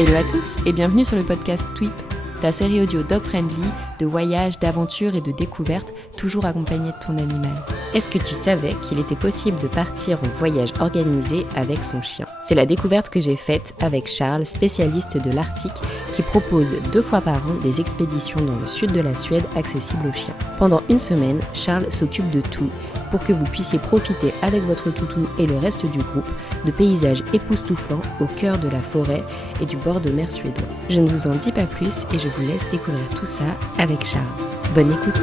Hello à tous et bienvenue sur le podcast Tweep, ta série audio dog-friendly de voyages, d'aventures et de découvertes, toujours accompagnée de ton animal. Est-ce que tu savais qu'il était possible de partir en voyage organisé avec son chien ? C'est la découverte que j'ai faite avec Charles, spécialiste de l'Arctique, qui propose 2 fois par an des expéditions dans le sud de la Suède accessibles aux chiens. Pendant une semaine, Charles s'occupe de tout pour que vous puissiez profiter avec votre toutou et le reste du groupe de paysages époustouflants au cœur de la forêt et du bord de mer suédois. Je ne vous en dis pas plus et je vous laisse découvrir tout ça avec Charles. Bonne écoute.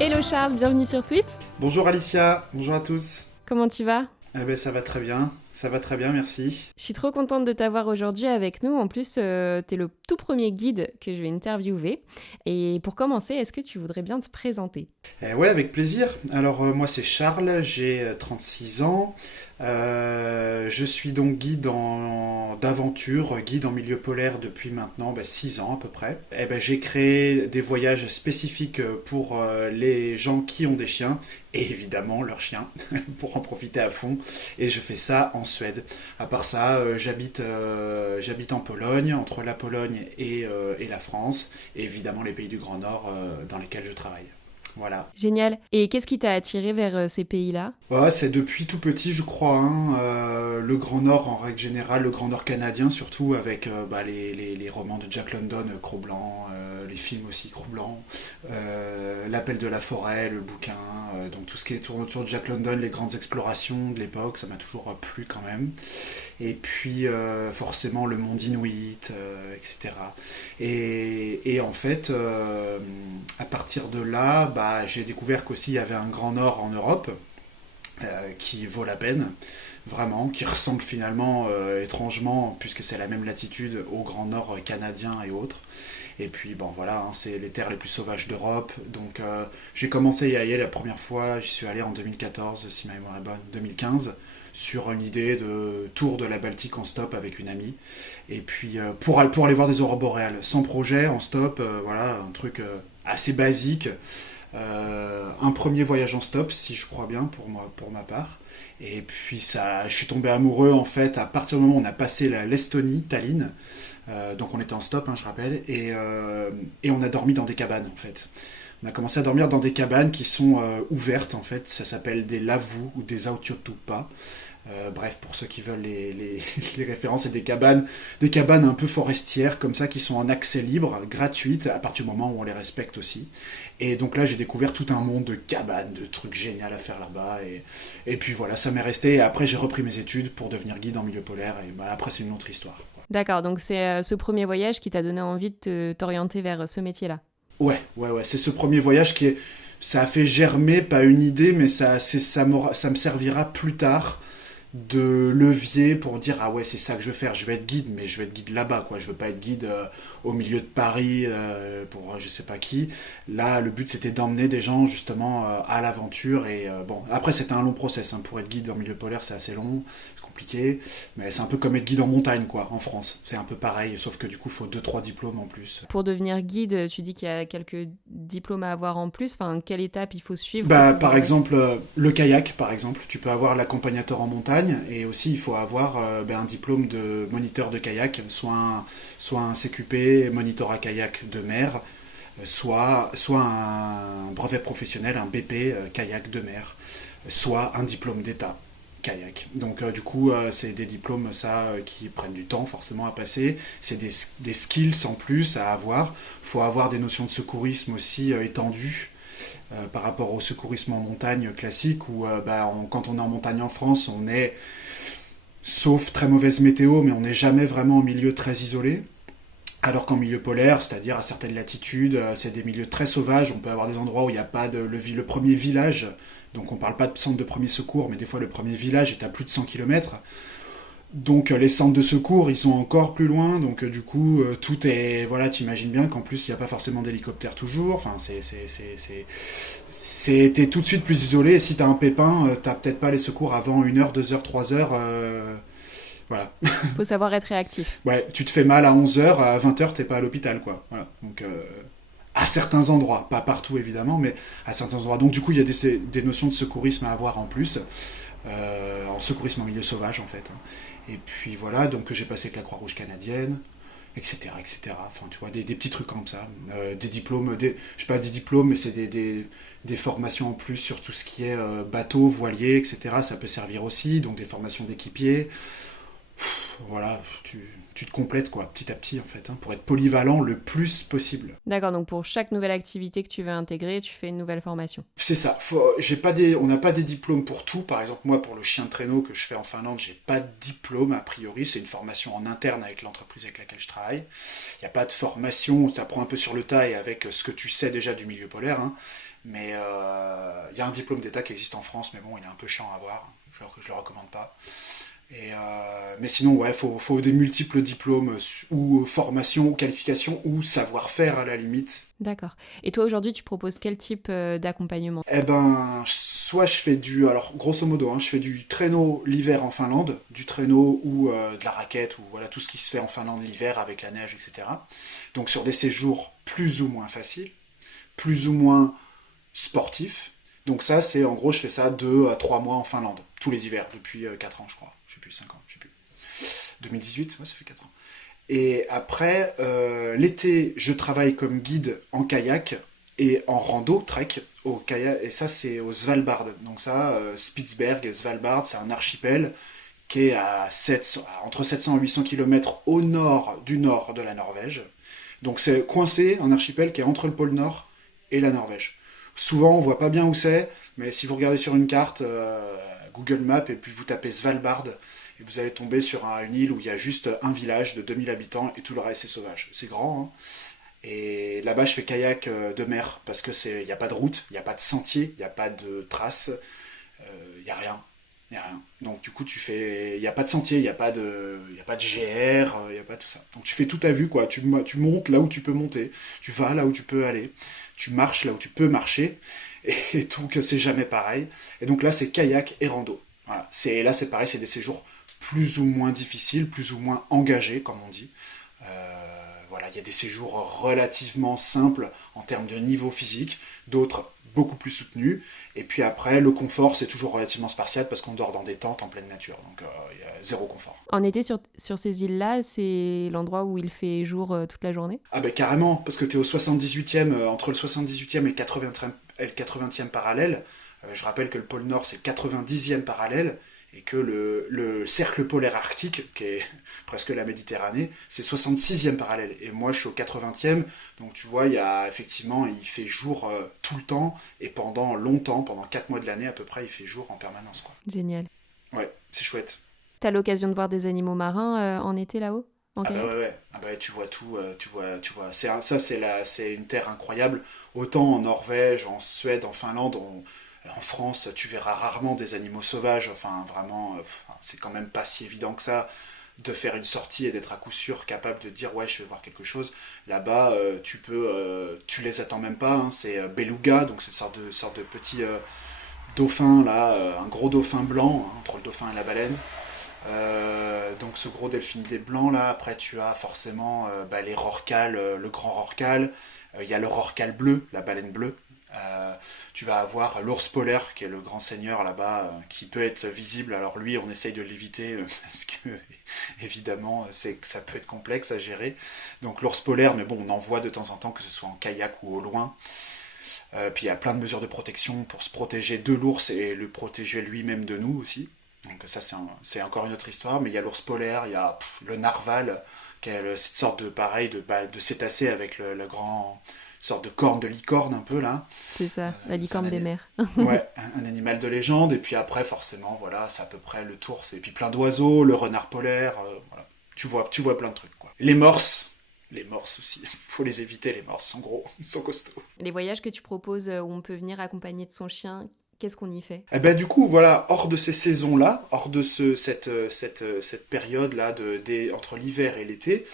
Hello Charles, bienvenue sur Tweep. Bonjour Alicia, bonjour à tous. Comment tu vas ? Ça va très bien, merci. Je suis trop contente de t'avoir aujourd'hui avec nous. En plus, t'es le tout premier guide que je vais interviewer. Et pour commencer, est-ce que tu voudrais bien te présenter ? Ouais, avec plaisir. Alors, moi, c'est Charles, j'ai 36 ans. Je suis donc guide d'aventure, guide en milieu polaire depuis maintenant 6 ans à peu près. J'ai créé des voyages spécifiques pour les gens qui ont des chiens et évidemment leurs chiens pour en profiter à fond. Et je fais ça en Suède. À part ça, j'habite en Pologne, entre la Pologne et la France, et évidemment les pays du Grand Nord dans lesquels je travaille. Voilà. Génial. Et qu'est-ce qui t'a attiré vers ces pays-là ? C'est depuis tout petit, je crois. Le Grand Nord, en règle générale, le Grand Nord canadien, surtout avec les romans de Jack London, Cro-Blanc, les films aussi, Cro-Blanc, L'Appel de la forêt, le bouquin, donc tout ce qui tourne autour de Jack London, les grandes explorations de l'époque, ça m'a toujours plu quand même. Et puis, forcément, le monde inuit, etc. Et en fait, à partir de là, j'ai découvert qu'aussi il y avait un Grand Nord en Europe qui vaut la peine, vraiment, qui ressemble finalement étrangement, puisque c'est la même latitude, au Grand Nord canadien et autres. Et puis c'est les terres les plus sauvages d'Europe. Donc j'ai commencé à y aller la première fois, j'y suis allé en 2014, si ma mémoire est bonne, 2015, sur une idée de tour de la Baltique en stop avec une amie. Et puis pour aller voir des aurores boréales, sans projet, en stop, un truc assez basique. Un premier voyage en stop, si je crois bien, pour ma part. Et puis je suis tombé amoureux en fait à partir du moment où on a passé l'Estonie, Tallinn. Donc on était en stop, je rappelle, et on a dormi dans des cabanes en fait. On a commencé à dormir dans des cabanes qui sont ouvertes en fait. Ça s'appelle des lavus ou des autiotupa. Bref, pour ceux qui veulent les références, c'est des cabanes un peu forestières comme ça qui sont en accès libre, gratuites, à partir du moment où on les respecte aussi. Et donc là, j'ai découvert tout un monde de cabanes, de trucs géniaux à faire là-bas. Et puis voilà, ça m'est resté. Et après, j'ai repris mes études pour devenir guide en milieu polaire. Et après, c'est une autre histoire. D'accord, donc c'est ce premier voyage qui t'a donné envie de t'orienter vers ce métier-là. Ouais, c'est ce premier voyage ça a fait germer, pas une idée, mais ça me servira plus tard de levier pour dire c'est ça que je veux faire, je vais être guide, mais je vais être guide là-bas, quoi. Je veux pas être guide au milieu de Paris pour je sais pas qui. Là, le but c'était d'emmener des gens justement à l'aventure et après c'était un long process, pour être guide en milieu polaire c'est assez long, c'est compliqué, mais c'est un peu comme être guide en montagne, quoi, en France. C'est un peu pareil, sauf que du coup il faut 2-3 diplômes en plus. Pour devenir guide, tu dis qu'il y a quelques diplômes à avoir en plus, quelle étape il faut suivre ? Par exemple, le kayak, par exemple, tu peux avoir l'accompagnateur en montagne, et aussi il faut avoir un diplôme de moniteur de kayak, soit un CQP, moniteur à kayak de mer, soit un brevet professionnel, un BP kayak de mer, soit un diplôme d'état kayak. Donc du coup, c'est des diplômes qui prennent du temps forcément à passer, c'est des skills en plus à avoir. Il faut avoir des notions de secourisme aussi étendues. Par rapport au secourisme en montagne classique où quand on est en montagne en France, on est, sauf très mauvaise météo, mais on n'est jamais vraiment en milieu très isolé. Alors qu'en milieu polaire, c'est-à-dire à certaines latitudes, c'est des milieux très sauvages. On peut avoir des endroits où il n'y a pas le premier village, donc on ne parle pas de centre de premier secours, mais des fois le premier village est à plus de 100 km. Donc les centres de secours, ils sont encore plus loin, donc du coup, tout est... Voilà, t'imagines bien qu'en plus, il n'y a pas forcément d'hélicoptère toujours, t'es tout de suite plus isolé, et si t'as un pépin, t'as peut-être pas les secours avant 1 heure, 2 heures, 3 heures, voilà. Faut savoir être réactif. Ouais, tu te fais mal à 11 heures, à 20 heures, t'es pas à l'hôpital, quoi. Voilà, donc... à certains endroits, pas partout évidemment, mais à certains endroits. Donc du coup, il y a des notions de secourisme à avoir en plus. en secourisme en milieu sauvage en fait. Et puis voilà, donc j'ai passé avec la Croix-Rouge canadienne, etc., etc. Enfin, tu vois, des petits trucs comme ça. Des diplômes, je sais pas des diplômes, mais c'est des formations en plus sur tout ce qui est bateau, voilier, etc. Ça peut servir aussi, donc des formations d'équipiers. Voilà, tu te complètes quoi, petit à petit en fait, pour être polyvalent le plus possible. D'accord, donc pour chaque nouvelle activité que tu veux intégrer, tu fais une nouvelle formation. C'est ça, on n'a pas des diplômes pour tout. Par exemple, moi pour le chien de traîneau que je fais en Finlande, j'ai pas de diplôme a priori, c'est une formation en interne avec l'entreprise avec laquelle je travaille. Il n'y a pas de formation, tu apprends un peu sur le tas et avec ce que tu sais déjà du milieu polaire, mais il y a un diplôme d'État qui existe en France, mais bon, il est un peu chiant à avoir, je le recommande pas. Mais sinon, ouais, faut des multiples diplômes ou formations ou qualifications ou savoir-faire à la limite. D'accord. Et toi aujourd'hui, tu proposes quel type d'accompagnement? Eh ben, soit je fais alors grosso modo, je fais du traîneau l'hiver en Finlande, du traîneau ou de la raquette ou voilà tout ce qui se fait en Finlande l'hiver avec la neige, etc. Donc sur des séjours plus ou moins faciles, plus ou moins sportifs. Donc ça, c'est en gros, je fais ça 2 à 3 mois en Finlande, tous les hivers, depuis 4 ans, je crois. Je sais plus, 5 ans, je sais plus. 2018, ouais, ça fait 4 ans. Et après, l'été, je travaille comme guide en kayak et en rando, trek, au kayak, et ça, c'est au Svalbard. Donc ça, Spitsberg, Svalbard, c'est un archipel qui est entre 700 et 800 km au nord de la Norvège. Donc c'est coincé, un archipel qui est entre le pôle Nord et la Norvège. Souvent, on voit pas bien où c'est, mais si vous regardez sur une carte, Google Maps, et puis vous tapez Svalbard, et vous allez tomber sur une île où il y a juste un village de 2000 habitants, et tout le reste c'est sauvage. C'est grand, Et là-bas, je fais kayak de mer, parce que il n'y a pas de route, il n'y a pas de sentier, il n'y a pas de traces, il n'y a rien. Il n'y a rien. Donc du coup, il n'y a pas de sentier, il n'y a pas de GR, il n'y a pas tout ça. Donc tu fais tout à vue, quoi. Tu montes là où tu peux monter, tu vas là où tu peux aller, tu marches là où tu peux marcher, et donc c'est jamais pareil. Et donc là, c'est kayak et rando. Voilà. Là, c'est pareil, c'est des séjours plus ou moins difficiles, plus ou moins engagés, comme on dit. Voilà, il y a des séjours relativement simples en termes de niveau physique, d'autres beaucoup plus soutenus. Et puis après, le confort, c'est toujours relativement spartiate parce qu'on dort dans des tentes en pleine nature. Donc il y a zéro confort. En été, sur ces îles-là, c'est l'endroit où il fait jour toute la journée? Ah ben carrément, parce que tu es au 78e, entre le 78e et le 80e parallèle. Je rappelle que le pôle Nord, c'est le 90e parallèle. Et que le cercle polaire arctique, qui est presque la Méditerranée, c'est 66e parallèle. Et moi, je suis au 80e, donc tu vois, il fait jour tout le temps, et pendant longtemps, pendant 4 mois de l'année à peu près, il fait jour en permanence, quoi. Génial. Ouais, c'est chouette. T'as l'occasion de voir des animaux marins en été là-haut, en kayak? Ouais. Ah bah, tu vois tout, tu vois. C'est une terre incroyable. Autant en Norvège, en Suède, en Finlande, en France, tu verras rarement des animaux sauvages. Enfin, vraiment, c'est quand même pas si évident que ça de faire une sortie et d'être à coup sûr capable de dire ouais, je vais voir quelque chose. Là-bas, tu les attends même pas. C'est beluga, donc c'est une sorte de petit dauphin là, un gros dauphin blanc entre le dauphin et la baleine. Donc ce gros delphinidé blanc là. Après, tu as forcément les rorquals, le grand rorqual. Il y a le rorqual bleu, la baleine bleue. Tu vas avoir l'ours polaire qui est le grand seigneur là-bas qui peut être visible. Alors lui, on essaye de l'éviter parce que évidemment ça peut être complexe à gérer. Donc l'ours polaire, mais bon, on en voit de temps en temps, que ce soit en kayak ou au loin. Puis il y a plein de mesures de protection pour se protéger de l'ours et le protéger lui-même de nous aussi. Donc ça c'est encore une autre histoire. Mais il y a l'ours polaire, il y a le narval qui est cette sorte de cétacé avec le grand sorte de corne de licorne un peu là. C'est ça, la licorne des mers. Ouais, un animal de légende. Et puis après, forcément, voilà, c'est à peu près le tour. Et puis plein d'oiseaux, le renard polaire. Voilà. Tu vois plein de trucs, quoi. Les morses aussi. Faut les éviter, les morses. En gros, ils sont costauds. Les voyages que tu proposes où on peut venir accompagner de son chien, qu'est-ce qu'on y fait? Eh ben du coup, voilà, hors de ces saisons-là, hors de cette période-là entre l'hiver et l'été,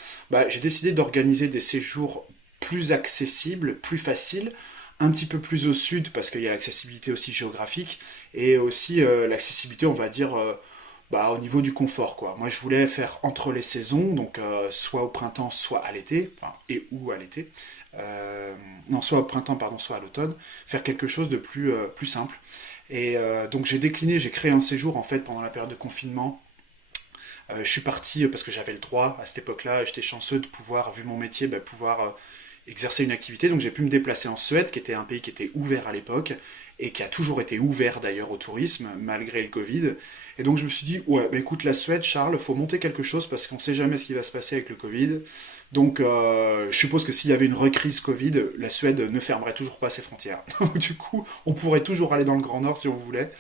j'ai décidé d'organiser des séjours plus accessible, plus facile, un petit peu plus au sud parce qu'il y a l'accessibilité aussi géographique et aussi l'accessibilité, on va dire, au niveau du confort, quoi. Moi, je voulais faire entre les saisons, donc soit au printemps, soit à l'été, et ou à l'été, non, soit au printemps, pardon, soit à l'automne, faire quelque chose de plus simple. Et donc j'ai décliné, j'ai créé un séjour en fait pendant la période de confinement. Je suis parti parce que j'avais le droit à cette époque-là, j'étais chanceux de pouvoir, vu mon métier, pouvoir exercer une activité. Donc j'ai pu me déplacer en Suède, qui était un pays qui était ouvert à l'époque, et qui a toujours été ouvert d'ailleurs au tourisme, malgré le Covid. Et donc je me suis dit, ouais, écoute, la Suède, Charles, faut monter quelque chose parce qu'on ne sait jamais ce qui va se passer avec le Covid. Donc je suppose que s'il y avait une recrise Covid, la Suède ne fermerait toujours pas ses frontières. Donc du coup, on pourrait toujours aller dans le Grand Nord si on voulait.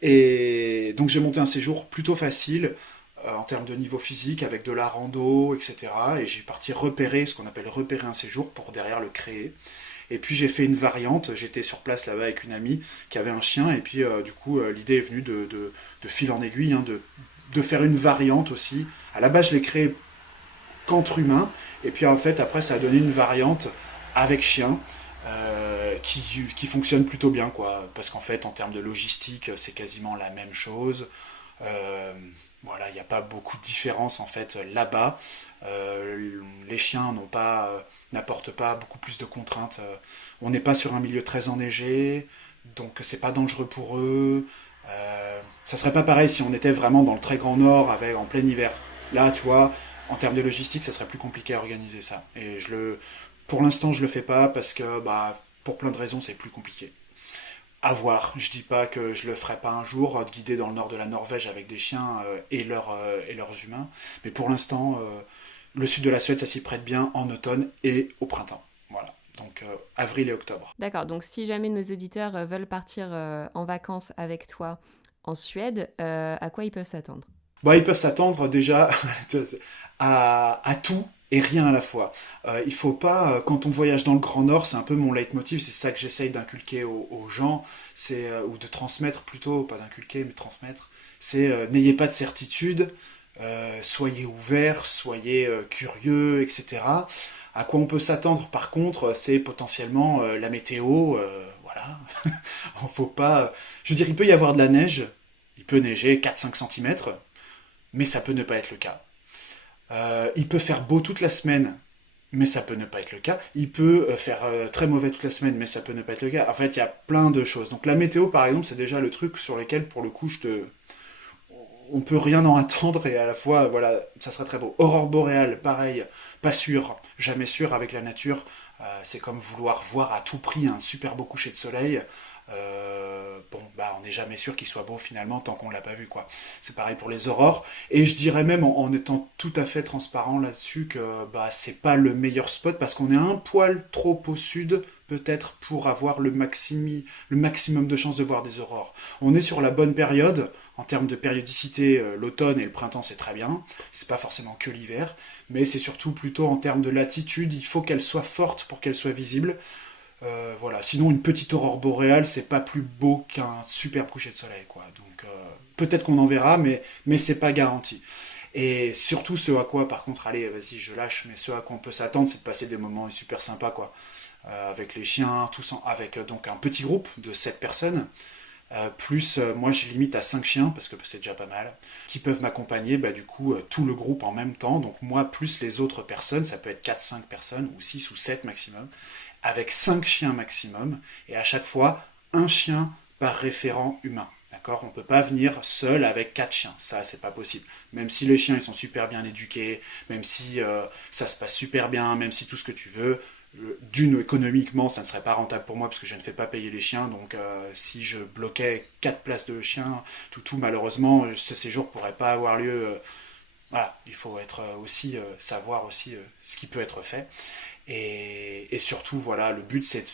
Et donc j'ai monté un séjour plutôt facile, en termes de niveau physique, avec de la rando, etc. Et j'ai parti repérer, ce qu'on appelle repérer un séjour, pour derrière le créer. Et puis j'ai fait une variante, j'étais sur place là-bas avec une amie qui avait un chien, et puis du coup l'idée est venue de fil en aiguille, hein, de faire une variante aussi. À la base je l'ai créé qu'entre humains, et puis en fait après ça a donné une variante avec chien, qui fonctionne plutôt bien, quoi, parce qu'en fait en termes de logistique c'est quasiment la même chose. Euh, voilà, il n'y a pas beaucoup de différence en fait là-bas. Les chiens n'apportent pas beaucoup plus de contraintes. On n'est pas sur un milieu très enneigé, donc c'est pas dangereux pour eux. Ça serait pas pareil si on était vraiment dans le très grand nord, en plein hiver. Là, tu vois, en termes de logistique, ça serait plus compliqué à organiser ça. Et pour l'instant, je le fais pas parce que, pour plein de raisons, c'est plus compliqué. À voir. Je dis pas que je le ferai pas un jour, de guider dans le nord de la Norvège avec des chiens et leurs humains. Mais pour l'instant, le sud de la Suède, ça s'y prête bien en automne et au printemps. Voilà. Donc avril et octobre. D'accord, donc si jamais nos auditeurs veulent partir en vacances avec toi en Suède, à quoi ils peuvent s'attendre? Ils peuvent s'attendre déjà à tout et rien à la fois. Il faut pas, quand on voyage dans le Grand Nord, c'est un peu mon leitmotiv, c'est ça que j'essaye d'inculquer aux gens, ou de transmettre plutôt, pas d'inculquer, mais transmettre, c'est n'ayez pas de certitude, soyez ouverts, soyez curieux, etc. À quoi on peut s'attendre par contre, c'est potentiellement la météo, voilà. Il faut pas. Je veux dire, il peut y avoir de la neige, il peut neiger 4-5 cm, mais ça peut ne pas être le cas. Il peut faire beau toute la semaine, mais ça peut ne pas être le cas. Il peut faire très mauvais toute la semaine, mais ça peut ne pas être le cas. En fait, il y a plein de choses. Donc la météo, par exemple, c'est déjà le truc sur lequel, pour le coup, on peut rien en attendre, et à la fois, voilà, ça sera très beau. Aurore boréale, pareil, pas sûr, jamais sûr avec la nature. C'est comme vouloir voir à tout prix un super beau coucher de soleil. On n'est jamais sûr qu'il soit beau finalement tant qu'on l'a pas vu, quoi. C'est pareil pour les aurores. Et je dirais même, en étant tout à fait transparent là-dessus, que c'est pas le meilleur spot parce qu'on est un poil trop au sud, peut-être, pour avoir le maximum de chances de voir des aurores. On est sur la bonne période. En termes de périodicité, l'automne et le printemps, c'est très bien. C'est pas forcément que l'hiver, mais c'est surtout plutôt en termes de latitude. Il faut qu'elle soit forte pour qu'elle soit visible. Voilà. Sinon, une petite aurore boréale, c'est pas plus beau qu'un superbe coucher de soleil, quoi. Donc, peut-être qu'on en verra, mais c'est pas garanti. Et surtout, ce à quoi, par contre, allez, vas-y, je lâche, mais ce à quoi on peut s'attendre, c'est de passer des moments super sympas, quoi. Avec les chiens, avec donc un petit groupe de 7 personnes. Plus, moi je limite à 5 chiens, parce que c'est déjà pas mal, qui peuvent m'accompagner, du coup, tout le groupe en même temps, donc moi plus les autres personnes, ça peut être 4-5 personnes, ou 6 ou 7 maximum, avec 5 chiens maximum, et à chaque fois, un chien par référent humain. D'accord. On ne peut pas venir seul avec 4 chiens, ça c'est pas possible. Même si les chiens ils sont super bien éduqués, même si ça se passe super bien, même si tout ce que tu veux, économiquement ça ne serait pas rentable pour moi parce que je ne fais pas payer les chiens, donc si je bloquais 4 places de chiens, tout malheureusement ce séjour ne pourrait pas avoir lieu. Voilà, il faut être aussi savoir aussi ce qui peut être fait. Et surtout, voilà, le but c'est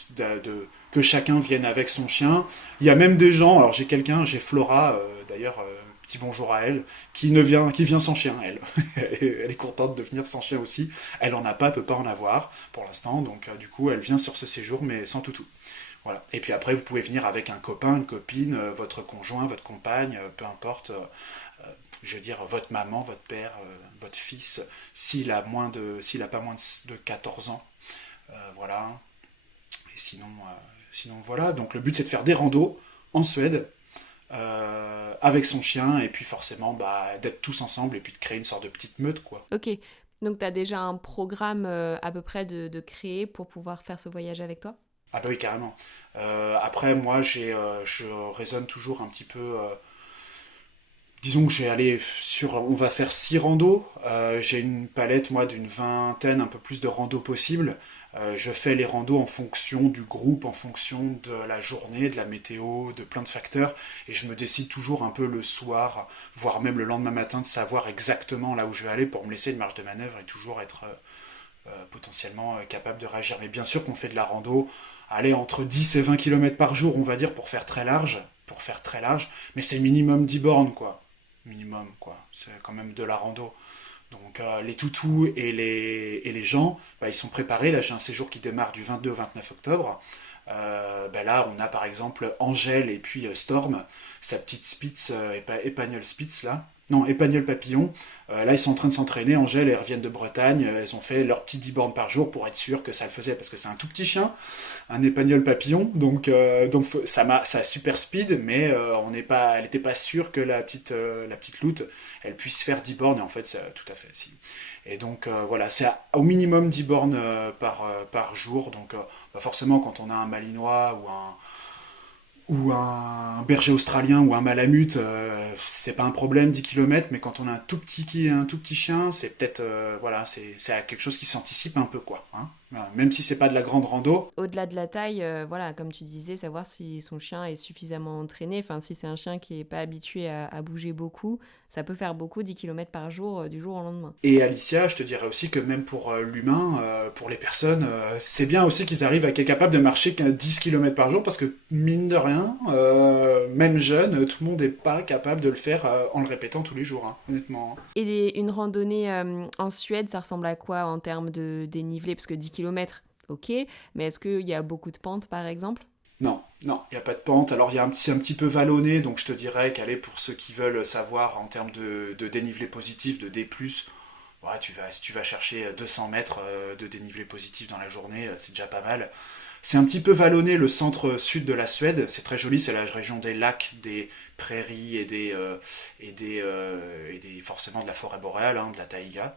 que chacun vienne avec son chien. Il y a même des gens, alors j'ai Flora, d'ailleurs, petit bonjour à elle, qui vient sans chien, elle. Elle est contente de venir sans chien aussi. Elle en a pas, peut pas en avoir pour l'instant, donc du coup elle vient sur ce séjour mais sans toutou. Voilà. Et puis après vous pouvez venir avec un copain, une copine, votre conjoint, votre compagne, peu importe. Je veux dire, votre maman, votre père, votre fils, s'il a pas moins de 14 ans, voilà. Et sinon, voilà. Donc le but c'est de faire des randos en Suède avec son chien, et puis forcément d'être tous ensemble et puis de créer une sorte de petite meute, quoi. Ok, Donc tu as déjà un programme à peu près de créer pour pouvoir faire ce voyage avec toi? Ah bah oui, carrément. Après, moi, je raisonne toujours un petit peu. Disons que j'ai allé sur. On va faire 6 randos. J'ai une palette, moi, d'une vingtaine, un peu plus de randos possibles. Je fais les randos en fonction du groupe, en fonction de la journée, de la météo, de plein de facteurs. Et je me décide toujours un peu le soir, voire même le lendemain matin, de savoir exactement là où je vais aller pour me laisser une marge de manœuvre et toujours être potentiellement capable de réagir. Mais bien sûr qu'on fait de la rando, aller entre 10 et 20 km par jour, on va dire, pour faire très large. Pour faire très large. Mais c'est minimum 10 bornes, quoi. Minimum, quoi. C'est quand même de la rando. Donc les toutous et les gens, bah, ils sont préparés. Là, j'ai un séjour qui démarre du 22 au 29 octobre. Bah là, on a par exemple Angèle et puis Storm, sa petite Spitz, Épagnol Spitz là. Non, Épagnol Papillon. Là, ils sont en train de s'entraîner. Angèle, elles reviennent de Bretagne. Elles ont fait leur petit 10 bornes par jour pour être sûr que ça le faisait. Parce que c'est un tout petit chien, un Épagnol Papillon. Donc ça a super speed, mais elle n'était pas sûre que la petite Loute, elle puisse faire 10 bornes. Et en fait, tout à fait, si. Et donc, voilà, c'est au minimum 10 bornes par jour. Donc, bah forcément, quand on a un Malinois ou un berger australien ou un malamute, c'est pas un problème 10 km, mais quand on a un tout petit chien, c'est peut-être voilà, c'est quelque chose qui s'anticipe un peu quoi, hein. Même si c'est pas de la grande rando. Au-delà de la taille, voilà, comme tu disais, savoir si son chien est suffisamment entraîné, enfin si c'est un chien qui est pas habitué à bouger beaucoup, ça peut faire beaucoup 10 km par jour du jour au lendemain. Et Alicia, je te dirais aussi que même pour l'humain, pour les personnes, c'est bien aussi qu'ils arrivent à être capables de marcher 10 km par jour, parce que mine de rien, même jeune, tout le monde n'est pas capable de le faire en le répétant tous les jours, hein, honnêtement. Et une randonnée en Suède, ça ressemble à quoi en termes de dénivelé? Parce que 10 km, ok, mais est-ce qu'il y a beaucoup de pentes par exemple? Non, non, il n'y a pas de pente. Alors c'est un petit peu vallonné, donc je te dirais qu'aller pour ceux qui veulent savoir en termes de dénivelé positif, de D+, ouais, si tu vas chercher 200 mètres de dénivelé positif dans la journée, c'est déjà pas mal. C'est un petit peu vallonné le centre-sud de la Suède, c'est très joli, c'est la région des lacs, des prairies et forcément de la forêt boréale, hein, de la taïga.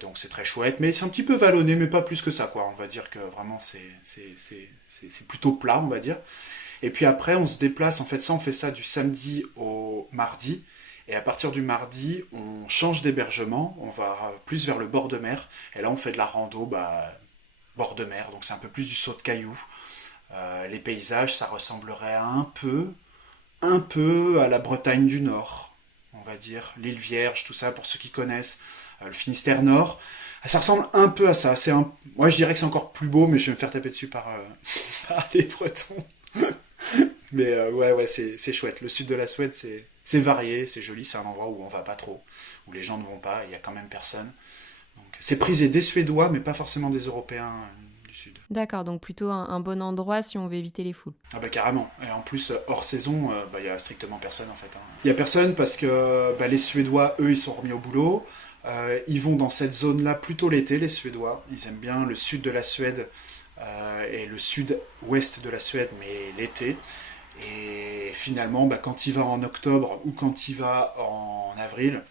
Donc c'est très chouette, mais c'est un petit peu vallonné, mais pas plus que ça, quoi. On va dire que vraiment c'est plutôt plat, on va dire. Et puis après, on se déplace, en fait, on fait ça du samedi au mardi. Et à partir du mardi, on change d'hébergement, on va plus vers le bord de mer. Et là, on fait de la rando, bord de mer, donc c'est un peu plus du saut de cailloux. Les paysages, ça ressemblerait un peu à la Bretagne du Nord, on va dire, l'île Vierge, tout ça, pour ceux qui connaissent, le Finistère Nord. Ça ressemble un peu à ça. Moi, je dirais que c'est encore plus beau, mais je vais me faire taper dessus par les Bretons. Mais ouais, c'est chouette. Le sud de la Suède, c'est varié, c'est joli, c'est un endroit où on va pas trop, où les gens ne vont pas, il y a quand même personne. Donc, c'est prisé des Suédois, mais pas forcément des Européens du sud. D'accord, donc plutôt un bon endroit si on veut éviter les foules. Ah bah carrément. Et en plus, hors saison, il y a strictement personne en fait, hein. Il y a personne parce que les Suédois, eux, ils sont remis au boulot. Ils vont dans cette zone-là plutôt l'été, les Suédois. Ils aiment bien le sud de la Suède et le sud-ouest de la Suède, mais l'été. Et finalement, quand il va en octobre ou quand il va en avril,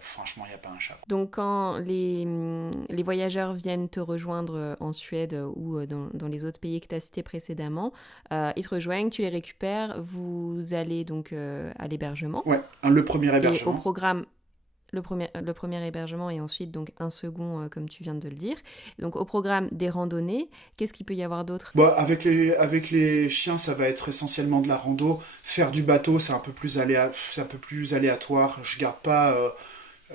franchement, il n'y a pas un chat. Donc quand les voyageurs viennent te rejoindre en Suède ou dans les autres pays que tu as cités précédemment, ils te rejoignent, tu les récupères, vous allez donc à l'hébergement. Ouais, le premier hébergement. Et au programme, le premier hébergement et ensuite donc un second comme tu viens de le dire. Donc au programme des randonnées, qu'est-ce qu'il peut y avoir d'autre? Avec les chiens, ça va être essentiellement de la rando. Faire du bateau, c'est un peu plus aléatoire. Je garde pas.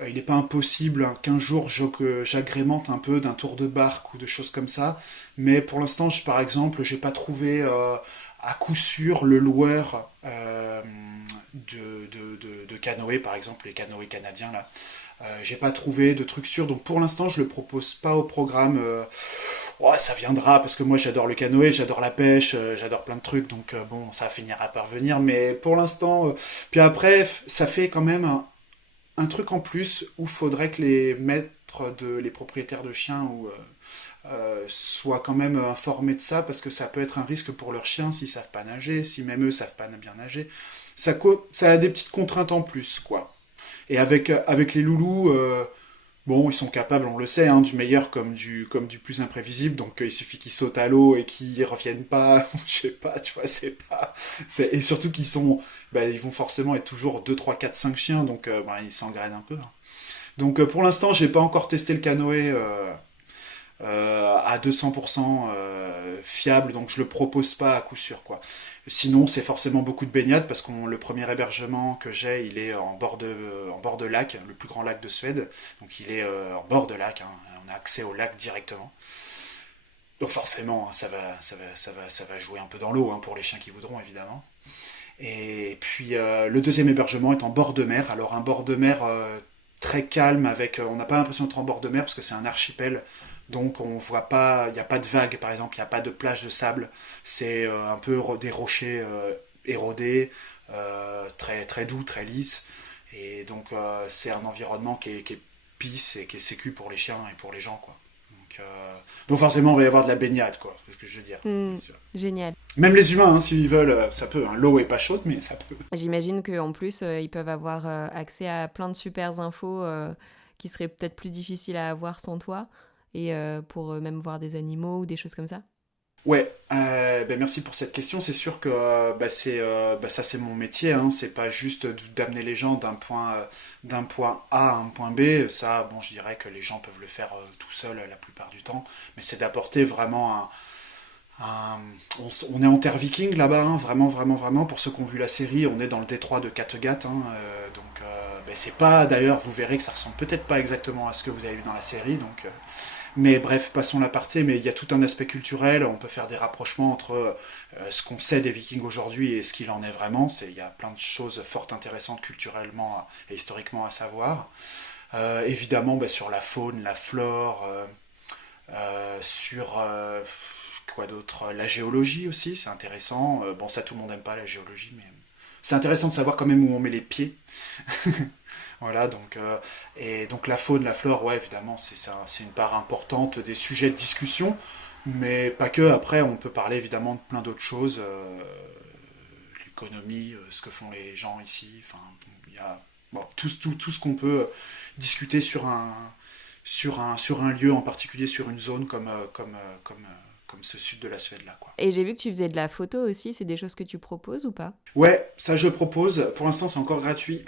Il n'est pas impossible qu'un jour j'agrémente un peu d'un tour de barque ou de choses comme ça. Mais pour l'instant, par exemple, j'ai pas trouvé à coup sûr le loueur de canoë, par exemple, les canoës canadiens là. J'ai pas trouvé de trucs sûrs, donc pour l'instant je le propose pas au programme. Ouais, ça viendra parce que moi j'adore le canoë, j'adore la pêche, j'adore plein de trucs, donc bon, ça finira par venir, mais pour l'instant. Puis après, ça fait quand même un truc en plus où faudrait que les propriétaires de chiens soient quand même informés de ça, parce que ça peut être un risque pour leurs chiens s'ils savent pas nager, si même eux savent pas bien nager. Ça a des petites contraintes en plus, quoi. Et avec les loulous, Bon, ils sont capables, on le sait, hein, du meilleur comme du plus imprévisible, donc il suffit qu'ils sautent à l'eau et qu'ils reviennent pas, je sais pas, tu vois, c'est pas... Et surtout qu'ils sont... ils vont forcément être toujours 2, 3, 4, 5 chiens, donc ils s'engrainent un peu. Hein. Donc pour l'instant, j'ai pas encore testé le canoë à 200% fiable, donc je le propose pas à coup sûr, quoi. Sinon, c'est forcément beaucoup de baignade, parce que le premier hébergement que j'ai, il est en bord de lac, le plus grand lac de Suède, donc il est en bord de lac, hein, on a accès au lac directement. Donc forcément, hein, ça va jouer un peu dans l'eau, hein, pour les chiens qui voudront, évidemment. Et puis le deuxième hébergement est en bord de mer, alors un bord de mer très calme, avec, on n'a pas l'impression d'être en bord de mer, parce que c'est un archipel, donc on voit pas, il n'y a pas de vagues par exemple, il n'y a pas de plage de sable, c'est un peu des rochers érodés, très, très doux, très lisses, et donc c'est un environnement qui est peace et qui est sécu pour les chiens et pour les gens, quoi. Donc forcément il va y avoir de la baignade, quoi, c'est ce que je veux dire, bien sûr. Génial. Même les humains, hein, s'ils veulent, ça peut, hein. L'eau est pas chaude, mais ça peut. J'imagine qu'en plus, ils peuvent avoir accès à plein de super infos qui seraient peut-être plus difficiles à avoir sans toi, et pour même voir des animaux ou des choses comme ça. Ouais, merci pour cette question. C'est sûr que ça c'est mon métier, hein. C'est pas juste d'amener les gens d'un point A à un point B. Ça, bon, je dirais que les gens peuvent le faire tout seuls la plupart du temps. Mais c'est d'apporter vraiment on est en terre viking là-bas, hein, vraiment, vraiment, vraiment. Pour ceux qui ont vu la série, on est dans le détroit de Kattegat, hein, c'est pas, d'ailleurs, vous verrez que ça ressemble peut-être pas exactement à ce que vous avez vu dans la série, mais bref, passons l'aparté, mais il y a tout un aspect culturel, on peut faire des rapprochements entre ce qu'on sait des Vikings aujourd'hui et ce qu'il en est vraiment. Il y a plein de choses fort intéressantes culturellement et historiquement à savoir. Évidemment, sur la faune, la flore, sur quoi d'autre, la géologie aussi, c'est intéressant. Bon, ça, tout le monde n'aime pas la géologie, mais c'est intéressant de savoir quand même où on met les pieds. Voilà, et donc la faune, la flore, ouais, évidemment, c'est ça, c'est une part importante des sujets de discussion, mais pas que. Après, on peut parler évidemment de plein d'autres choses, l'économie, ce que font les gens ici, enfin, il y a tout ce qu'on peut discuter sur un lieu en particulier, sur une zone comme ce sud de la Suède là, quoi. Et j'ai vu que tu faisais de la photo aussi, c'est des choses que tu proposes ou pas? Ouais, ça je propose. Pour l'instant, c'est encore gratuit.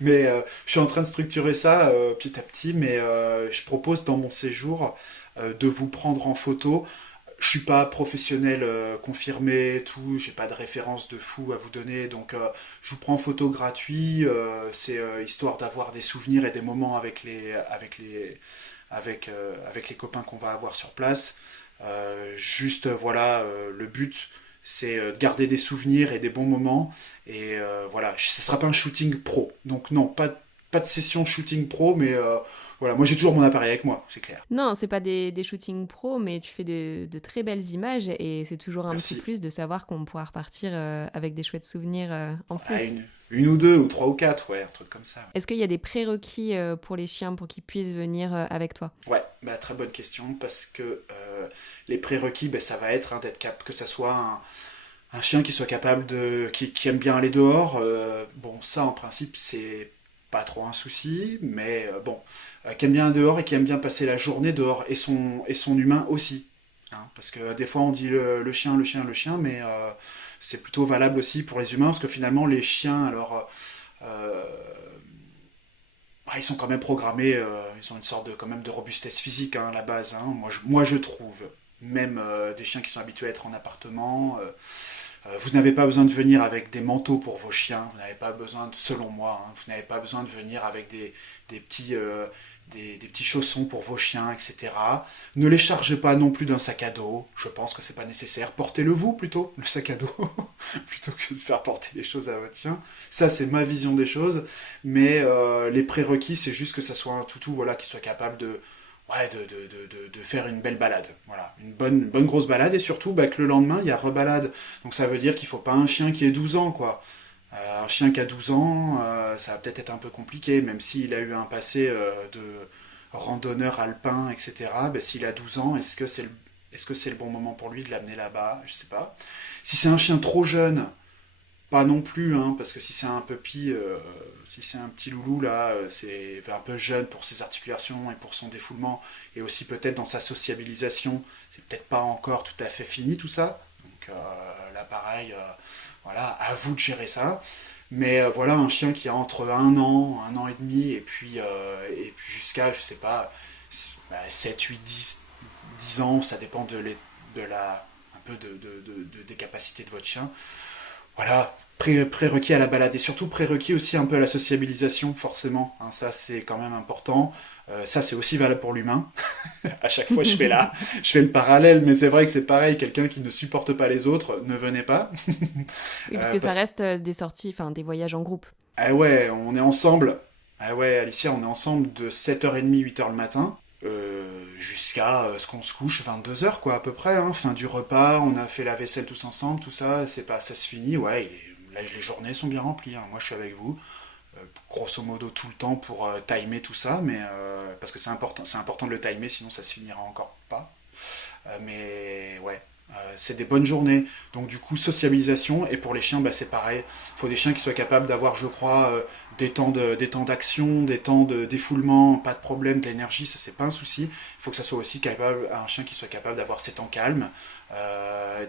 Mais je suis en train de structurer ça petit à petit. Mais je propose dans mon séjour de vous prendre en photo. Je suis pas professionnel confirmé, tout. J'ai pas de référence de fou à vous donner. Donc je vous prends en photo gratuit. C'est histoire d'avoir des souvenirs et des moments avec les copains qu'on va avoir sur place. Juste voilà, le but c'est de garder des souvenirs et des bons moments, et voilà, ce sera pas un shooting pro, donc non, pas de session shooting pro, mais voilà, moi j'ai toujours mon appareil avec moi, c'est clair. Non, c'est pas des shootings pro, mais tu fais de très belles images, et c'est toujours un petit Merci. plus de savoir qu'on pourra repartir avec des chouettes souvenirs en Ah, plus. une ou deux ou trois ou quatre, ouais, un truc comme ça. Est-ce qu'il y a des prérequis pour les chiens pour qu'ils puissent venir avec toi? Ouais, très bonne question, parce que les prérequis, ça va être d'être que ça soit un chien qui soit capable qui aime bien aller dehors. Bon, ça en principe c'est pas trop un souci, mais qui aime bien aller dehors et qui aime bien passer la journée dehors, et son humain aussi. Hein, parce que des fois on dit le chien, le chien, le chien, mais c'est plutôt valable aussi pour les humains, parce que finalement les chiens, alors euh, ils sont quand même programmés, ils ont une sorte quand même de robustesse physique, hein, à la base, hein. Moi je trouve. Même des chiens qui sont habitués à être en appartement. Vous n'avez pas besoin de venir avec des manteaux pour vos chiens. Vous n'avez pas besoin, selon moi, hein, vous n'avez pas besoin de venir avec des petits chaussons pour vos chiens, etc. Ne les chargez pas non plus d'un sac à dos. Je pense que c'est pas nécessaire. Portez-le vous plutôt, le sac à dos, plutôt que de faire porter les choses à votre chien. Ça, c'est ma vision des choses. Mais les prérequis, c'est juste que ça soit un toutou, voilà, qui soit capable de faire une belle balade. Voilà, une bonne grosse balade, et surtout que le lendemain, il y a rebalade. Donc ça veut dire qu'il faut pas un chien qui ait 12 ans, quoi. Un chien qui a 12 ans, ça va peut-être être un peu compliqué, même s'il a eu un passé de randonneur alpin, etc. S'il a 12 ans, est-ce que c'est le bon moment pour lui de l'amener là-bas? Je sais pas. Si c'est un chien trop jeune, pas non plus, hein, parce que si c'est un puppy, si c'est un petit loulou là, c'est un peu jeune pour ses articulations et pour son défoulement, et aussi peut-être dans sa sociabilisation, c'est peut-être pas encore tout à fait fini tout ça. Donc là pareil, voilà, à vous de gérer ça. Mais voilà, un chien qui a entre un an et demi, et puis jusqu'à, je sais pas, 7, 8, 10 ans, ça dépend de la, un peu des capacités de votre chien. Voilà, prérequis à la balade et surtout prérequis aussi un peu à la sociabilisation, forcément. Hein, ça, c'est quand même important. Ça, c'est aussi valable pour l'humain. À chaque fois, je fais le parallèle, mais c'est vrai que c'est pareil. Quelqu'un qui ne supporte pas les autres, ne venez pas. Oui, parce que ça Parce que, reste des sorties, enfin des voyages en groupe. ah ouais, on est ensemble. Ah ouais, Alicia, on est ensemble de 7h30, 8h le matin. Jusqu'à ce qu'on se couche 22h quoi à peu près, hein. Fin du repas, on a fait la vaisselle tous ensemble, tout ça, c'est pas, ça se finit, ouais, là, les journées sont bien remplies, hein. Moi je suis avec vous, grosso modo tout le temps pour timer tout ça, mais parce que c'est important de le timer, sinon ça se finira encore pas. Mais ouais, c'est des bonnes journées. Donc du coup, sociabilisation. Et pour les chiens, bah, c'est pareil. Il faut des chiens qui soient capables d'avoir, je crois, des temps d'action, des temps de défoulement, pas de problème, de l'énergie, ça c'est pas un souci. Il faut que ça soit aussi capable, un chien qui soit capable d'avoir ses temps calmes,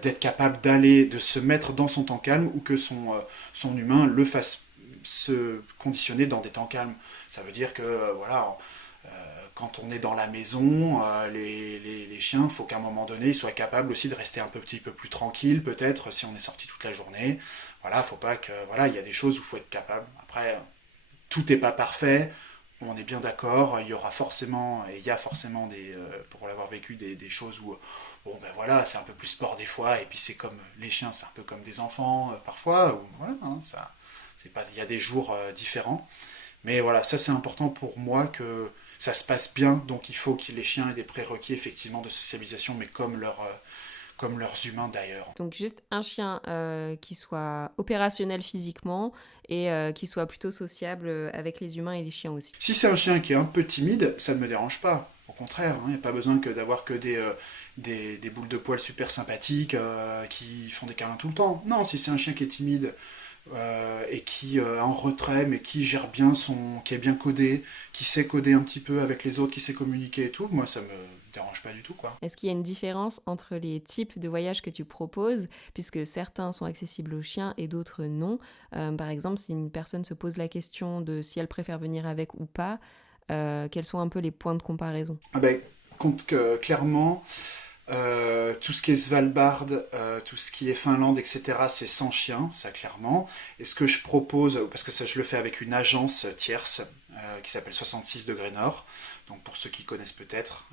d'être capable de se mettre dans son temps calme ou que son humain le fasse se conditionner dans des temps calmes. Ça veut dire que, voilà, quand on est dans la maison, les chiens, il faut qu'à un moment donné, ils soient capables aussi de rester un petit peu plus tranquilles, peut-être, si on est sorti toute la journée. Voilà, faut pas que, voilà, il y a des choses où il faut être capable. Après, tout n'est pas parfait, on est bien d'accord, il y aura forcément, et il y a forcément pour l'avoir vécu, des choses où, bon ben voilà, c'est un peu plus sport des fois, et puis c'est comme les chiens, c'est un peu comme des enfants parfois, où, voilà, hein, ça, c'est pas, il y a des jours différents. Mais voilà, ça c'est important pour moi que ça se passe bien, donc il faut que les chiens aient des prérequis effectivement de socialisation, mais comme leurs humains d'ailleurs. Donc juste un chien qui soit opérationnel physiquement et qui soit plutôt sociable avec les humains et les chiens aussi. Si c'est un chien qui est un peu timide, ça ne me dérange pas. Au contraire, il n'y a pas besoin d'avoir que des boules de poils super sympathiques qui font des câlins tout le temps. Non, si c'est un chien qui est timide, et qui est en retrait, mais qui gère bien qui est bien codé, qui sait coder un petit peu avec les autres, qui sait communiquer et tout, moi ça me dérange pas du tout quoi. Est-ce qu'il y a une différence entre les types de voyages que tu proposes, puisque certains sont accessibles aux chiens et d'autres non. Par exemple, si une personne se pose la question de si elle préfère venir avec ou pas, quels sont un peu les points de comparaison? Ah ben, compte que clairement, tout ce qui est Svalbard, tout ce qui est Finlande, etc., c'est sans chien, ça clairement. Et ce que je propose, parce que ça je le fais avec une agence tierce qui s'appelle 66 degrés Nord, donc pour ceux qui connaissent peut-être,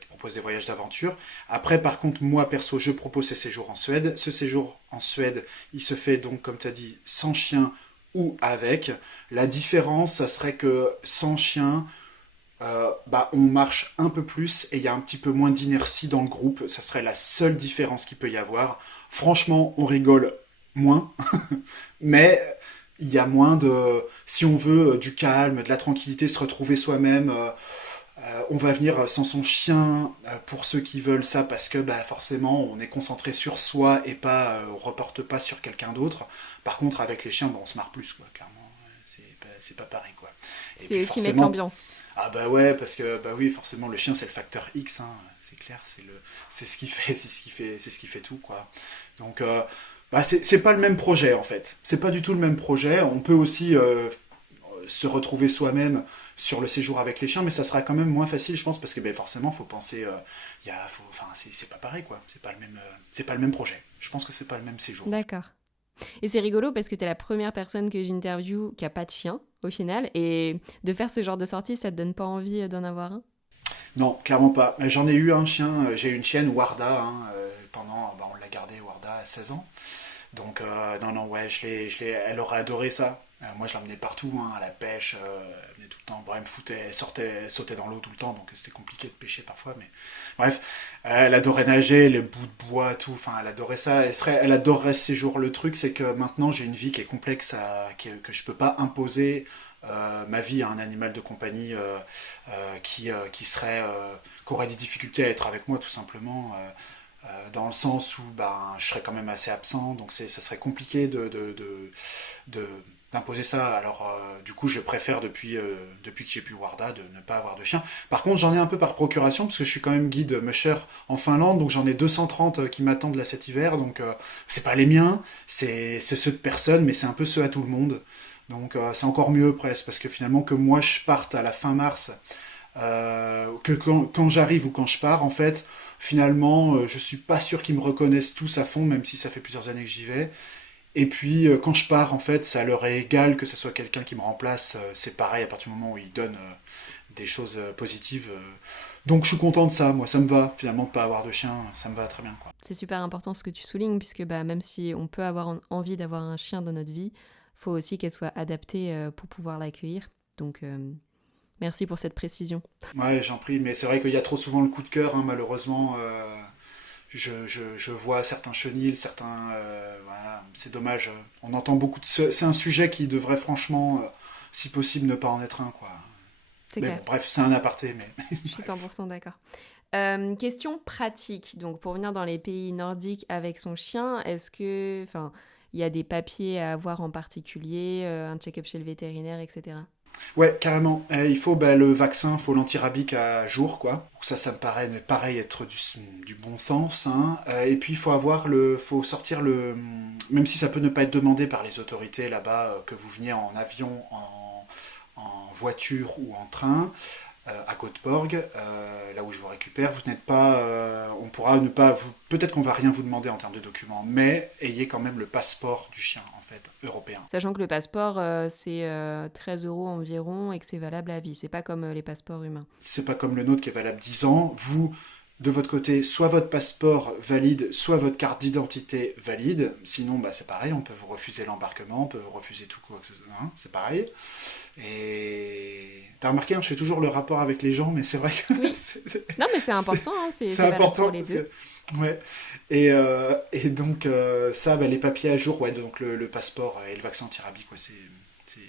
qui propose des voyages d'aventure. Après, par contre, moi perso, je propose ces séjours en Suède. Ce séjour en Suède, il se fait donc, comme tu as dit, sans chien ou avec. La différence, ça serait que sans chien, on marche un peu plus et il y a un petit peu moins d'inertie dans le groupe. Ça serait la seule différence qu'il peut y avoir. Franchement, on rigole moins, mais il y a moins si on veut, du calme, de la tranquillité, se retrouver soi-même. On va venir sans son chien pour ceux qui veulent ça parce que forcément on est concentré sur soi et pas on reporte pas sur quelqu'un d'autre. Par contre avec les chiens on se marre plus quoi, clairement. C'est pas pareil quoi. Et C'est puis eux qui mettent forcément, l'ambiance. ah bah ouais, parce que bah oui, forcément le chien c'est le facteur X, hein, c'est clair, c'est ce qui fait, c'est ce qui fait tout quoi. Donc c'est pas le même projet en fait. C'est pas du tout le même projet. On peut aussi se retrouver soi-même sur le séjour avec les chiens, mais ça sera quand même moins facile, je pense, parce que forcément faut penser, enfin c'est pas pareil quoi. C'est pas le même projet. Je pense que c'est pas le même séjour. D'accord. Et c'est rigolo parce que t'es la première personne que j'interviewe qui a pas de chien, au final, et de faire ce genre de sortie, ça te donne pas envie d'en avoir un? Non, clairement pas. J'en ai eu un chien, j'ai eu une chienne, Warda, hein, on l'a gardée, Warda, à 16 ans. Donc, non, ouais, elle aurait adoré ça. Moi, je l'emmenais partout, hein, à la pêche, elle venait tout le temps. Bon, elle me foutait, elle sautait dans l'eau tout le temps, donc c'était compliqué de pêcher parfois. Mais bref, elle adorait nager, les bouts de bois, tout. Enfin, elle adorait ça. Elle adorerait ce séjour. Le truc, c'est que maintenant, j'ai une vie qui est complexe, que je peux pas imposer ma vie à un animal de compagnie qui aurait des difficultés à être avec moi, tout simplement. dans le sens où je serais quand même assez absent, donc ça serait compliqué de- d'imposer ça. Alors, du coup, je préfère depuis que j'ai pu Warda de ne pas avoir de chien. Par contre, j'en ai un peu par procuration, parce que je suis quand même guide musher en Finlande, donc j'en ai 230 qui m'attendent là cet hiver, donc c'est pas les miens, c'est ceux de personne, mais c'est un peu ceux à tout le monde. Donc c'est encore mieux presque, parce que finalement que moi je parte à la fin mars, que quand j'arrive ou quand je pars, en fait, finalement, je suis pas sûr qu'ils me reconnaissent tous à fond, même si ça fait plusieurs années que j'y vais. Et puis, quand je pars, en fait, ça leur est égal que ce soit quelqu'un qui me remplace. C'est pareil à partir du moment où ils donnent des choses positives. Donc, je suis content de ça. Moi, ça me va, finalement, de pas avoir de chien. Ça me va très bien, quoi. C'est super important ce que tu soulignes, puisque même si on peut avoir envie d'avoir un chien dans notre vie, faut aussi qu'elle soit adaptée pour pouvoir l'accueillir. Donc, merci pour cette précision. Ouais, j'en prie. Mais c'est vrai qu'il y a trop souvent le coup de cœur, hein, malheureusement. Je vois certains chenils, certains... voilà, c'est dommage. On entend beaucoup de... C'est un sujet qui devrait franchement, si possible, ne pas en être un, quoi. C'est Mais clair. bon, bref, c'est un aparté, mais... Je suis 100% d'accord. Question pratique. Donc, pour venir dans les pays nordiques avec son chien, est-ce que, enfin, il y a des papiers à avoir en particulier, un check-up chez le vétérinaire, etc. Ouais, carrément. Il faut le vaccin, il faut l'antirabique à jour, quoi. Ça me paraît pareil être du bon sens, hein. Et puis il faut sortir même si ça peut ne pas être demandé par les autorités là-bas, que vous veniez en avion, en voiture ou en train, à Göteborg, là où je vous récupère, vous n'êtes pas, on pourra ne pas vous, peut-être qu'on va rien vous demander en termes de documents, mais ayez quand même le passeport du chien, en fait, européen. Sachant que le passeport, c'est 13 € environ et que c'est valable à vie. C'est pas comme les passeports humains. C'est pas comme le nôtre qui est valable 10 ans. Vous, de votre côté, soit votre passeport valide, soit votre carte d'identité valide. Sinon, c'est pareil, on peut vous refuser l'embarquement, on peut vous refuser tout quoi que ce soit, hein, c'est pareil. Et t'as remarqué, hein, je fais toujours le rapport avec les gens, mais c'est vrai que Oui. Non, mais c'est important, hein, c'est valable important. pour les deux. Ouais. Et donc, ça, les papiers à jour, ouais, donc le passeport et le vaccin antirabique, ouais,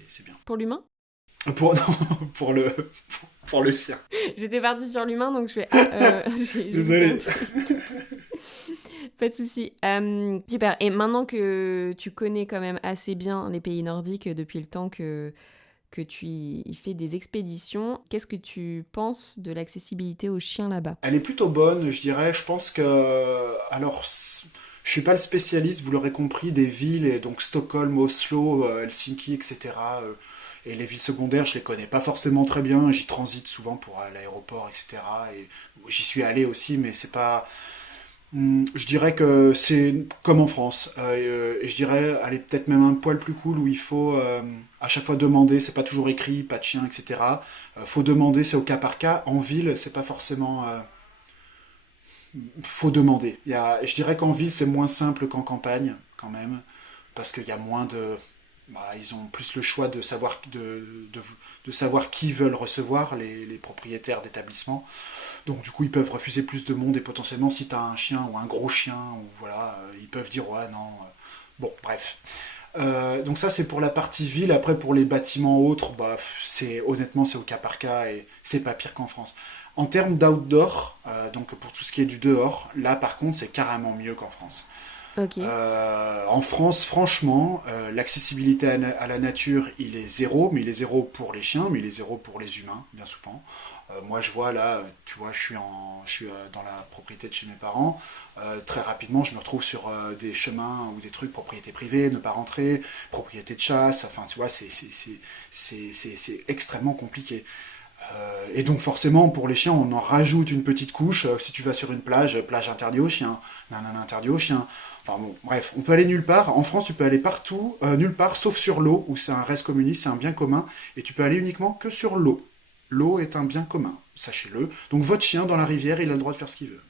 c'est bien. Pour l'humain? Non, pour pour le chien. J'étais partie sur l'humain, donc je fais... j'ai Désolé. Pas de souci. Super. Et maintenant que tu connais quand même assez bien les pays nordiques depuis le temps que tu y fais des expéditions, qu'est-ce que tu penses de l'accessibilité aux chiens là-bas? Elle est plutôt bonne, je dirais. Je pense que... Alors, je suis pas le spécialiste, vous l'aurez compris, des villes, et donc Stockholm, Oslo, Helsinki, etc. Et les villes secondaires, je les connais pas forcément très bien. J'y transite souvent pour à l'aéroport, etc. Et j'y suis allé aussi, mais c'est pas... Je dirais que c'est comme en France. Et je dirais, aller peut-être même un poil plus cool où il faut à chaque fois demander, c'est pas toujours écrit, pas de chien, etc. Faut demander, c'est au cas par cas. En ville, c'est pas forcément... faut demander. Je dirais qu'en ville, c'est moins simple qu'en campagne, quand même, parce qu'il y a moins de... ils ont plus le choix de savoir, de savoir qui veulent recevoir, les propriétaires d'établissements. Donc du coup, ils peuvent refuser plus de monde et potentiellement, si tu as un chien ou un gros chien, ou voilà, ils peuvent dire ouais, non. Bon, bref. Donc ça, c'est pour la partie ville. Après, pour les bâtiments autres, honnêtement, c'est au cas par cas et c'est pas pire qu'en France. En termes d'outdoor, donc pour tout ce qui est du dehors, là, par contre, c'est carrément mieux qu'en France. Ok. En France, franchement, l'accessibilité à la nature, il est zéro, mais il est zéro pour les chiens, mais il est zéro pour les humains, bien souvent. Moi, je vois là, tu vois, je suis dans la propriété de chez mes parents. Très rapidement, je me retrouve sur des chemins ou des trucs, propriété privée, ne pas rentrer, propriété de chasse. Enfin, tu vois, c'est extrêmement compliqué. Et donc forcément, pour les chiens, on en rajoute une petite couche. Si tu vas sur une plage, plage interdite aux chiens, nanana interdit aux chiens. Enfin bon, bref, on peut aller nulle part. En France, tu peux aller partout, nulle part, sauf sur l'eau, où c'est un res communis, c'est un bien commun, et tu peux aller uniquement que sur l'eau. L'eau est un bien commun, sachez-le. Donc votre chien, dans la rivière, il a le droit de faire ce qu'il veut.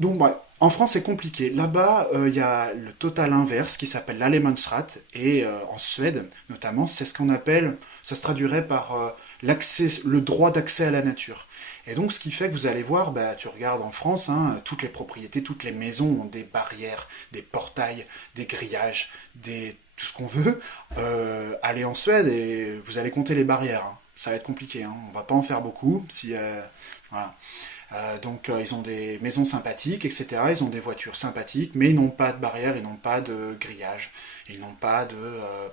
Donc bref, en France, c'est compliqué. Là-bas, il y a le total inverse qui s'appelle l'Allemansrat, et en Suède, notamment, c'est ce qu'on appelle, ça se traduirait par le droit d'accès à la nature. Et donc, ce qui fait que vous allez voir, tu regardes en France, hein, toutes les propriétés, toutes les maisons ont des barrières, des portails, des grillages, tout ce qu'on veut. Allez en Suède et vous allez compter les barrières, hein. Ça va être compliqué, hein. On va pas en faire beaucoup. Voilà. Donc ils ont des maisons sympathiques, etc. Ils ont des voitures sympathiques, mais ils n'ont pas de barrière, ils n'ont pas de grillage, ils n'ont pas de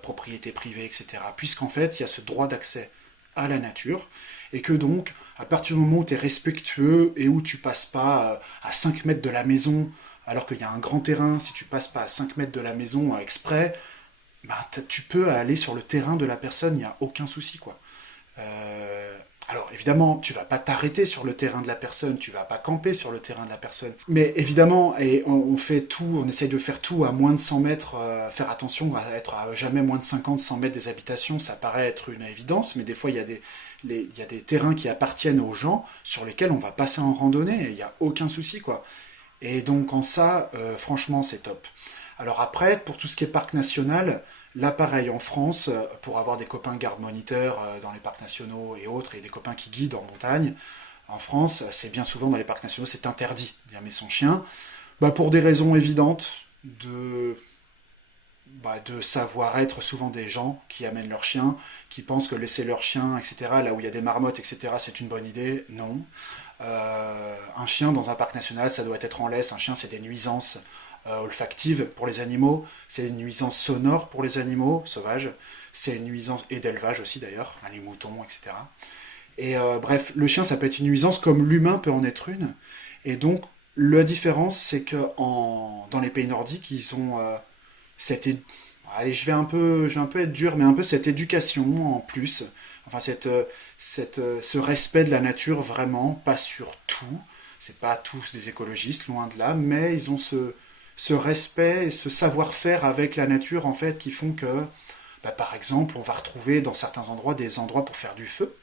propriété privée, etc. Puisqu'en fait, il y a ce droit d'accès à la nature, et que donc, à partir du moment où tu es respectueux et où tu passes pas à 5 mètres de la maison, alors qu'il y a un grand terrain, si tu passes pas à 5 mètres de la maison exprès, bah, tu peux aller sur le terrain de la personne, il n'y a aucun souci, quoi. Euh, alors évidemment, tu vas pas t'arrêter sur le terrain de la personne, tu vas pas camper sur le terrain de la personne. Mais évidemment, et on fait tout, on essaye de faire tout à moins de 100 mètres, faire attention à être à jamais moins de 50, 100 mètres des habitations, ça paraît être une évidence, mais des fois il y a il y a des terrains qui appartiennent aux gens sur lesquels on va passer en randonnée, et il n'y a aucun souci, quoi. Et donc en ça, franchement, c'est top. Alors après, pour tout ce qui est parc national, là pareil, en France, pour avoir des copains garde-moniteurs dans les parcs nationaux et autres, et des copains qui guident en montagne, en France, c'est bien souvent dans les parcs nationaux, c'est interdit d'amener son chien, bah, pour des raisons évidentes de, de savoir-être souvent des gens qui amènent leur chien, qui pensent que laisser leur chien, etc., là où il y a des marmottes, etc., c'est une bonne idée. Non. Un chien dans un parc national, ça doit être en laisse. Un chien, c'est des nuisances olfactives pour les animaux, c'est une nuisance sonore pour les animaux sauvages, c'est une nuisance, et d'élevage aussi d'ailleurs, hein, les moutons, etc. Et bref, le chien, ça peut être une nuisance comme l'humain peut en être une. Et donc, la différence, c'est que dans les pays nordiques, ils ont cette... Allez, je vais un peu être dur, mais un peu cette éducation en plus. Enfin, ce respect de la nature, vraiment, pas sur tout. C'est pas tous des écologistes, loin de là, mais ils ont ce respect et ce savoir-faire avec la nature, en fait, qui font que, bah, par exemple, on va retrouver dans certains endroits des endroits pour faire du feu.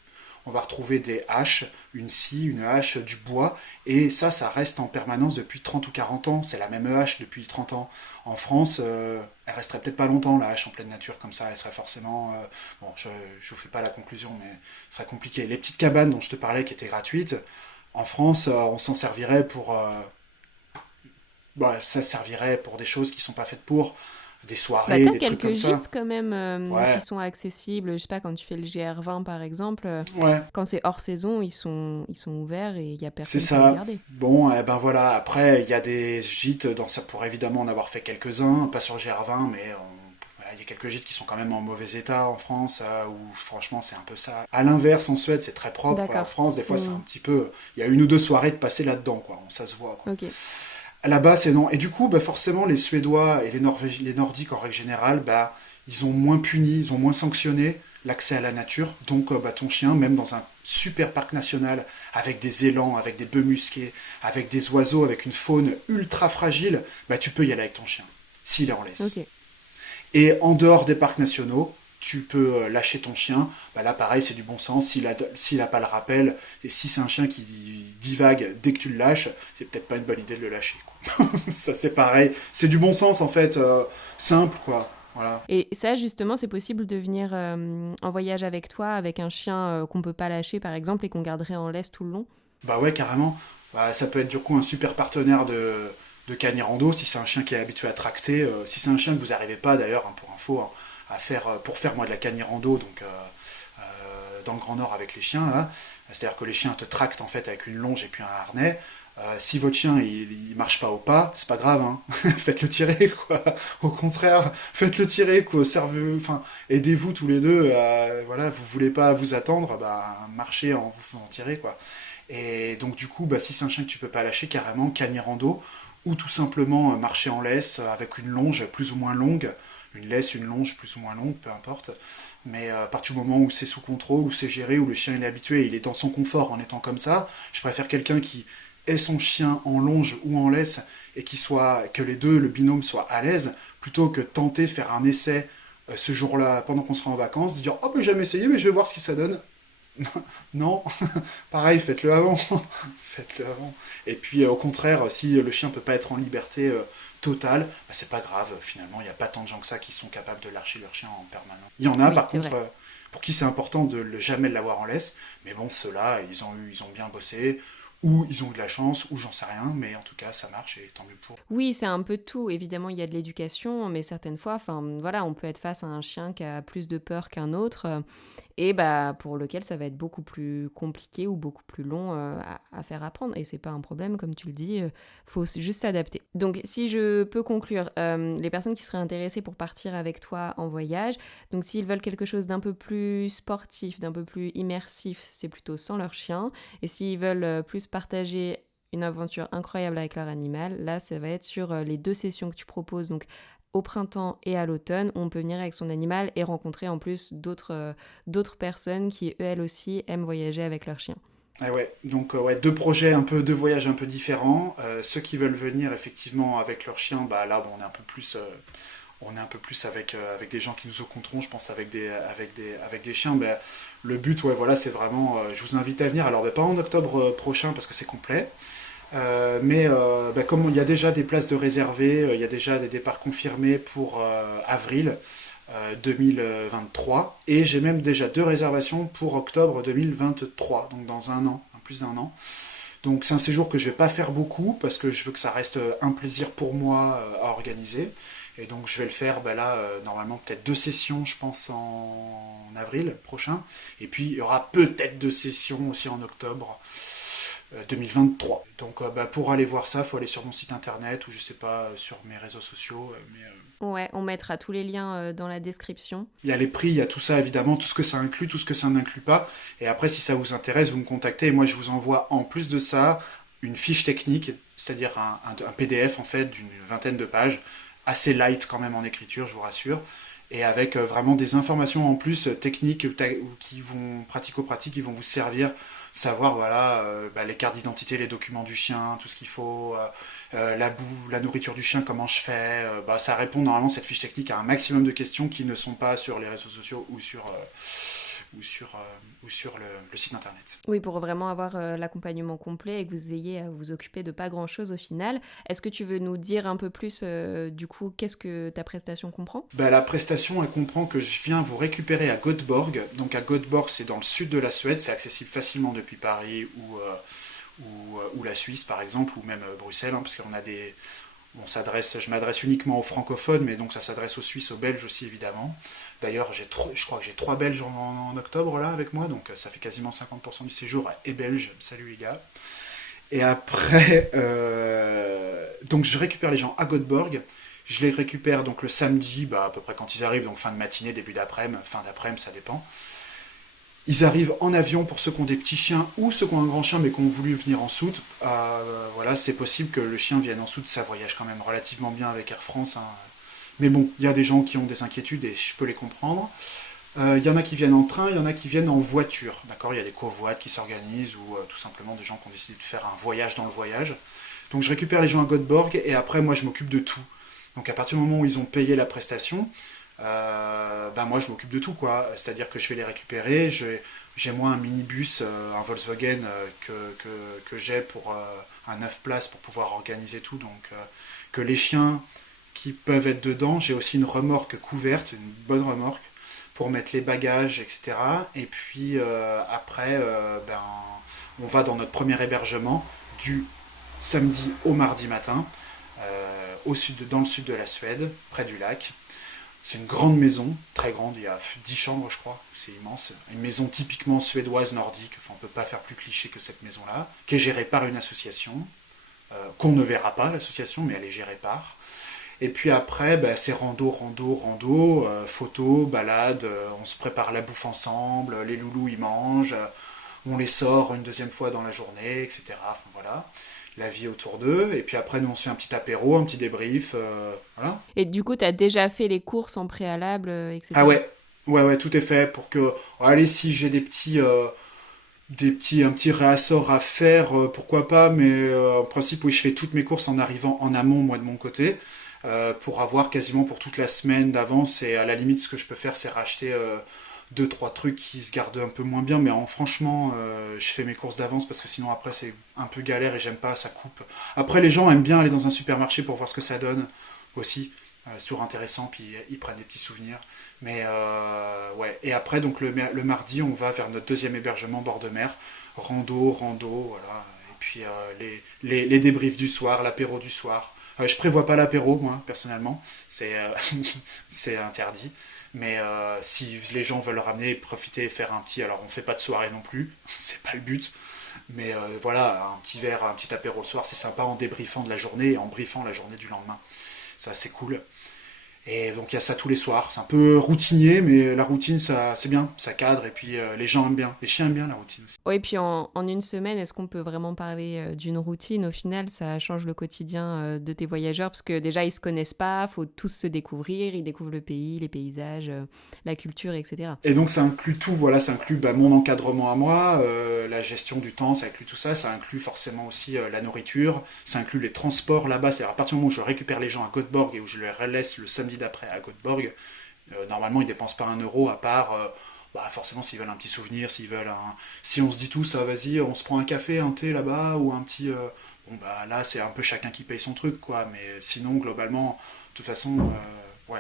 On va retrouver des haches, une scie, une hache, du bois, et ça reste en permanence depuis 30 ou 40 ans. C'est la même hache depuis 30 ans. En France, elle resterait peut-être pas longtemps, la hache en pleine nature, comme ça, elle serait forcément... bon, je vous fais pas la conclusion, mais ce serait compliqué. Les petites cabanes dont je te parlais, qui étaient gratuites, en France, on s'en servirait pour... ça servirait pour des choses qui sont pas faites pour, des Bah, soirées, t'as des trucs quelques comme ça. gîtes quand même qui Ouais, sont accessibles. Je sais pas, quand tu fais le GR20 par exemple, ouais. quand c'est hors saison, ils sont ouverts et il y a C'est personne pour les ça. garder. Bon, eh ben voilà. Après, il y a des gîtes, dans ça pour évidemment en avoir fait quelques-uns, pas sur le GR20, mais il y a quelques gîtes qui sont quand même en mauvais état en France, où franchement c'est un peu ça. À l'inverse, en Suède, c'est très propre. En D'accord. France, des fois, c'est un Hmm. petit peu. Il y a une ou deux soirées de passer là-dedans, quoi. Ça se voit, quoi. Ok. Là-bas, c'est non. Et du coup, bah, forcément, les Suédois et les Nordiques en règle générale, bah, ils ont moins puni, ils ont moins sanctionné l'accès à la nature. Donc, bah, ton chien, même dans un super parc national, avec des élans, avec des bœufs musqués, avec des oiseaux, avec une faune ultra fragile, bah, tu peux y aller avec ton chien, s'il est en laisse. Ok. Et en dehors des parcs nationaux, tu peux lâcher ton chien. Bah là, pareil, c'est du bon sens. S'il a pas le rappel, et si c'est un chien qui divague dès que tu le lâches, c'est peut-être pas une bonne idée de le lâcher, quoi. Ça, c'est pareil. C'est du bon sens, en fait, simple, quoi. Voilà. Et ça, justement, c'est possible de venir en voyage avec toi, avec un chien qu'on peut pas lâcher, par exemple, et qu'on garderait en laisse tout le long? Bah ouais, carrément. Bah, ça peut être du coup un super partenaire de Canirando, si c'est un chien qui est habitué à tracter. Si c'est un chien que vous n'arrivez pas, d'ailleurs, hein, pour info, hein, à faire, pour faire moi de la Canirando, donc dans le Grand Nord avec les chiens, là, c'est-à-dire que les chiens te tractent en fait avec une longe et puis un harnais. Si votre chien il marche pas au pas, c'est pas grave, hein. Faites-le tirer, quoi. Au contraire, faites-le tirer, quoi. Enfin, aidez-vous tous les deux. Voilà, vous voulez pas vous attendre, bah marchez en vous faisant tirer, quoi. Et donc du coup, bah, si c'est un chien que tu peux pas lâcher, carrément Canirando, ou tout simplement marcher en laisse avec une longe plus ou moins longue, une laisse, une longe plus ou moins longue, peu importe. Mais à partir du moment où c'est sous contrôle, où c'est géré, où le chien il est habitué, il est dans son confort en étant comme ça, je préfère quelqu'un qui ait son chien en longe ou en laisse et que les deux, le binôme, soit à l'aise, plutôt que tenter de faire un essai ce jour-là, pendant qu'on sera en vacances, de dire oh, ben, j'ai jamais essayé, mais je vais voir ce que ça donne. Non, pareil, faites-le avant. Faites-le avant. Et puis au contraire, si le chien peut pas être en liberté totale, bah, c'est pas grave. Finalement, il n'y a pas tant de gens que ça qui sont capables de lâcher leur chien en permanence. Il y en a Oui, par c'est contre vrai. pour qui c'est important de jamais l'avoir en laisse. Mais bon, ceux-là, ils ont bien bossé, ou ils ont eu de la chance, ou j'en sais rien. Mais en tout cas, ça marche et tant mieux pour. Oui, c'est un peu de tout. Évidemment, il y a de l'éducation, mais certaines fois, enfin, voilà, on peut être face à un chien qui a plus de peur qu'un autre. et pour lequel ça va être beaucoup plus compliqué ou beaucoup plus long à faire apprendre. Et c'est pas un problème, comme tu le dis, faut juste s'adapter. Donc si je peux conclure, les personnes qui seraient intéressées pour partir avec toi en voyage, donc s'ils veulent quelque chose d'un peu plus sportif, d'un peu plus immersif, c'est plutôt sans leur chien. Et s'ils veulent plus partager une aventure incroyable avec leur animal, là ça va être sur les 2 sessions que tu proposes, donc au printemps et à l'automne, on peut venir avec son animal et rencontrer en plus d'autres personnes qui, elles aussi, aiment voyager avec leur chien. Ah ouais, donc 2 projets, deux voyages un peu différents. Ceux qui veulent venir effectivement avec leur chien, là on est un peu plus, avec des gens qui nous rencontreront, je pense avec des chiens. Le but, c'est vraiment, je vous invite à venir. Alors pas en octobre prochain parce que c'est complet. Mais comme il y a déjà des places de réservées, il y a déjà des départs confirmés pour avril 2023, et j'ai même déjà 2 réservations pour octobre 2023, donc dans plus d'un an. Donc c'est un séjour que je vais pas faire beaucoup parce que je veux que ça reste un plaisir pour moi à organiser. Et donc je vais le faire normalement peut-être 2 sessions, je pense, en avril prochain. Et puis il y aura peut-être 2 sessions aussi en octobre 2023. Donc pour aller voir ça, il faut aller sur mon site internet ou je sais pas, sur mes réseaux sociaux. Ouais, on mettra tous les liens dans la description. Il y a les prix, il y a tout ça évidemment, tout ce que ça inclut, tout ce que ça n'inclut pas. Et après, si ça vous intéresse, vous me contactez et moi je vous envoie en plus de ça une fiche technique, c'est-à-dire un PDF en fait d'une 20aine de pages, assez light quand même en écriture, je vous rassure, et avec vraiment des informations en plus techniques qui vont pratico-pratiques, qui vont vous servir, savoir les cartes d'identité, les documents du chien, tout ce qu'il faut, la boue, la nourriture du chien, comment je fais. Ça répond normalement cette fiche technique à un maximum de questions qui ne sont pas sur les réseaux sociaux ou sur le site internet. Oui, pour vraiment avoir l'accompagnement complet et que vous ayez à vous occuper de pas grand-chose au final. Est-ce que tu veux nous dire un peu plus, du coup, qu'est-ce que ta prestation comprend ? La prestation, elle comprend que je viens vous récupérer à Göteborg. Donc à Göteborg, c'est dans le sud de la Suède, c'est accessible facilement depuis Paris ou la Suisse par exemple, ou même Bruxelles, parce qu'on a des... je m'adresse uniquement aux francophones, mais donc ça s'adresse aux Suisses, aux Belges aussi évidemment. D'ailleurs, je crois que j'ai 3 Belges en octobre là avec moi, donc ça fait quasiment 50% du séjour et belge. Salut les gars. Et après, donc je récupère les gens à Göteborg. Je les récupère donc le samedi, à peu près quand ils arrivent, donc fin de matinée, début d'après-midi, fin d'après-midi, ça dépend. Ils arrivent en avion pour ceux qui ont des petits chiens ou ceux qui ont un grand chien mais qui ont voulu venir en soute. C'est possible que le chien vienne en soute, ça voyage quand même relativement bien avec Air France. Mais bon, il y a des gens qui ont des inquiétudes et je peux les comprendre. Il y en a qui viennent en train, il y en a qui viennent en voiture. D'accord, il y a des covoites qui s'organisent ou tout simplement des gens qui ont décidé de faire un voyage dans le voyage. Donc je récupère les gens à Göteborg et après moi je m'occupe de tout. Donc à partir du moment où ils ont payé la prestation, moi je m'occupe de tout quoi. C'est-à-dire que je vais les récupérer. J'ai moi un minibus, un Volkswagen que j'ai pour un 9 places pour pouvoir organiser tout. Donc que les chiens qui peuvent être dedans, j'ai aussi une remorque couverte, une bonne remorque pour mettre les bagages, etc. Et puis après, on va dans notre premier hébergement du samedi au mardi matin, dans le sud de la Suède, près du lac. C'est une grande maison, très grande, il y a 10 chambres je crois, c'est immense. Une maison typiquement suédoise nordique, on ne peut pas faire plus cliché que cette maison-là, qui est gérée par une association, qu'on ne verra pas l'association, mais elle est gérée par. Et puis après, c'est rando, photos, balades, on se prépare la bouffe ensemble, les loulous ils mangent, on les sort une deuxième fois dans la journée, etc. Enfin voilà, la vie autour d'eux. Et puis après, nous on se fait un petit apéro, un petit débrief, voilà. Et du coup, tu as déjà fait les courses en préalable, etc. Ah ouais, tout est fait pour que, allez, si j'ai un petit réassort à faire, pourquoi pas, mais en principe, oui, je fais toutes mes courses en arrivant en amont, moi de mon côté. Pour avoir quasiment pour toute la semaine d'avance, et à la limite ce que je peux faire c'est racheter 2-3 trucs qui se gardent un peu moins bien, mais franchement je fais mes courses d'avance parce que sinon après c'est un peu galère et j'aime pas, ça coupe. Après les gens aiment bien aller dans un supermarché pour voir ce que ça donne aussi, c'est toujours intéressant, puis ils prennent des petits souvenirs, mais ouais. Et après donc le mardi on va vers notre deuxième hébergement bord de mer, rando, voilà, et puis les débriefs du soir, l'apéro du soir, Je prévois pas l'apéro, moi, personnellement. C'est interdit. Mais si les gens veulent ramener, profiter et faire un petit... Alors, on fait pas de soirée non plus. C'est pas le but. Mais voilà, un petit verre, un petit apéro le soir, c'est sympa en débriefant de la journée et en briefant la journée du lendemain. Ça, c'est cool. Et donc il y a ça tous les soirs. C'est un peu routinier, mais la routine, ça, c'est bien, ça cadre. Et puis les gens aiment bien, les chiens aiment bien la routine aussi. Oui, et puis en une semaine, est-ce qu'on peut vraiment parler d'une routine? Au final, ça change le quotidien de tes voyageurs, parce que déjà, ils se connaissent pas, faut tous se découvrir, ils découvrent le pays, les paysages, la culture, etc. Et donc ça inclut tout, voilà, ça inclut mon encadrement à moi, la gestion du temps, ça inclut tout ça. Ça inclut forcément aussi la nourriture, ça inclut les transports là-bas. C'est-à-dire à partir du moment où je récupère les gens à Göteborg et où je les relaisse le samedi d'après à Göteborg, normalement ils dépensent pas un euro à part forcément s'ils veulent un petit souvenir, si on se dit tous vas-y on se prend un café, un thé là-bas ou un petit là c'est un peu chacun qui paye son truc quoi, mais sinon globalement de toute façon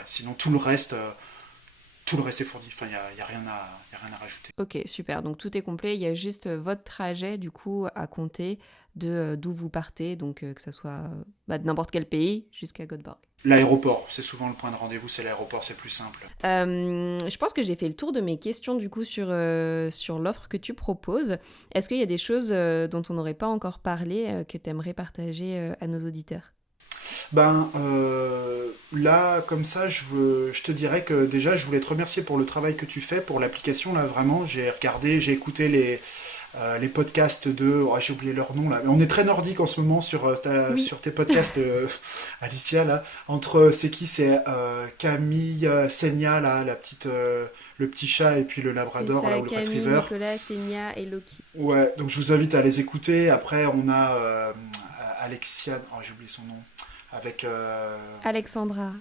sinon tout le reste est fourni, enfin il y a rien à rajouter. Ok, super, donc tout est complet, il y a juste votre trajet du coup à compter d'où vous partez, donc que ça soit de n'importe quel pays jusqu'à Göteborg. L'aéroport, c'est souvent le point de rendez-vous, c'est l'aéroport, c'est plus simple. Je pense que j'ai fait le tour de mes questions du coup sur l'offre que tu proposes. Est-ce qu'il y a des choses dont on n'aurait pas encore parlé que tu aimerais partager à nos auditeurs? Là, comme ça, je te dirais que déjà, je voulais te remercier pour le travail que tu fais, pour l'application, là, vraiment. J'ai écouté les podcasts j'ai oublié leur nom, là. Mais on est très nordique en ce moment sur tes podcasts, Alicia, là. C'est Camille, Senia, là, le petit chat, et puis le Labrador, c'est ça, là, ou le Camille, Retriever. Nicolas, Senia et Loki. Ouais, donc je vous invite à les écouter. Après, on a Alexiane, j'ai oublié son nom. Avec Alexandra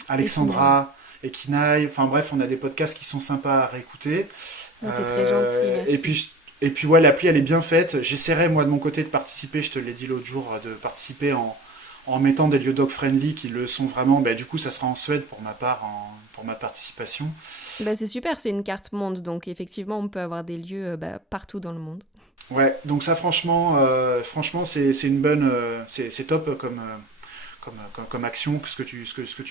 et Kinaï. Enfin bref, on a des podcasts qui sont sympas à réécouter. C'est très gentil, merci. Et puis ouais, l'appli elle est bien faite. J'essaierai moi de mon côté de participer, je te l'ai dit l'autre jour, de participer en mettant des lieux dog friendly qui le sont vraiment. Du coup ça sera en Suède pour ma part, pour ma participation. C'est super, c'est une carte monde, donc effectivement on peut avoir des lieux partout dans le monde. Ouais, donc ça franchement c'est une bonne, c'est top comme action, ce que tu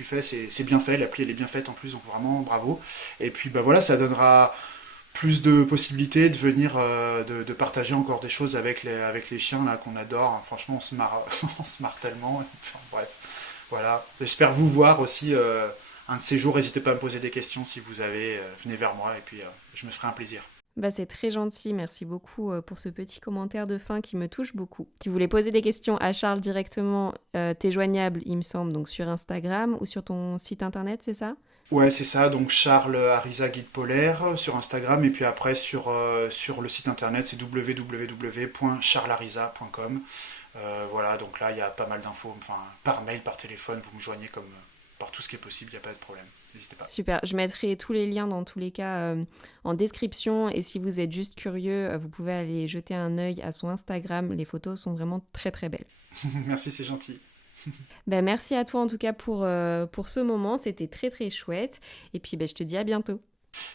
fais, c'est bien fait, l'appli elle est bien faite en plus, donc vraiment bravo. Et puis voilà, ça donnera plus de possibilités de venir, de partager encore des choses avec les chiens là qu'on adore. Franchement, on se marre tellement. Enfin, bref, voilà. J'espère vous voir aussi un de ces jours. N'hésitez pas à me poser des questions si vous avez, venez vers moi et puis je me ferai un plaisir. C'est très gentil, merci beaucoup pour ce petit commentaire de fin qui me touche beaucoup. Si vous voulez poser des questions à Charles directement, t'es joignable, il me semble, donc sur Instagram ou sur ton site internet, c'est ça ? Ouais, c'est ça, donc Charles Ariza Guide Polaire sur Instagram, et puis après sur le site internet, c'est www.charlesariza.com. Voilà, donc là, il y a pas mal d'infos, enfin, par mail, par téléphone, vous me joignez comme par tout ce qui est possible, il n'y a pas de problème. N'hésitez pas. Super, je mettrai tous les liens dans tous les cas en description, et si vous êtes juste curieux, vous pouvez aller jeter un œil à son Instagram, les photos sont vraiment très très belles. Merci, c'est gentil. Merci à toi en tout cas pour ce moment, c'était très très chouette, et puis je te dis à bientôt.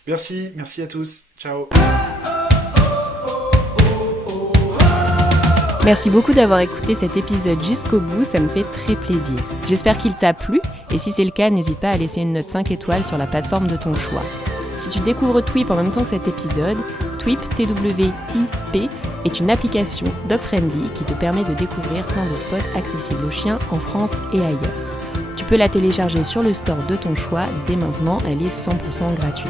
Merci à tous, ciao. Merci beaucoup d'avoir écouté cet épisode jusqu'au bout, ça me fait très plaisir. J'espère qu'il t'a plu, et si c'est le cas, n'hésite pas à laisser une note 5 étoiles sur la plateforme de ton choix. Si tu découvres Twip en même temps que cet épisode, Twip, T-W-I-P, est une application dog-friendly qui te permet de découvrir plein de spots accessibles aux chiens en France et ailleurs. Tu peux la télécharger sur le store de ton choix, dès maintenant, elle est 100% gratuite.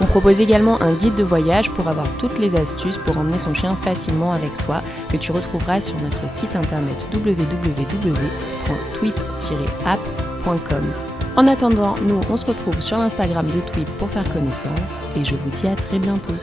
On propose également un guide de voyage pour avoir toutes les astuces pour emmener son chien facilement avec soi, que tu retrouveras sur notre site internet www.twip-app.com. En attendant, nous on se retrouve sur l'Instagram de Twip pour faire connaissance, et je vous dis à très bientôt.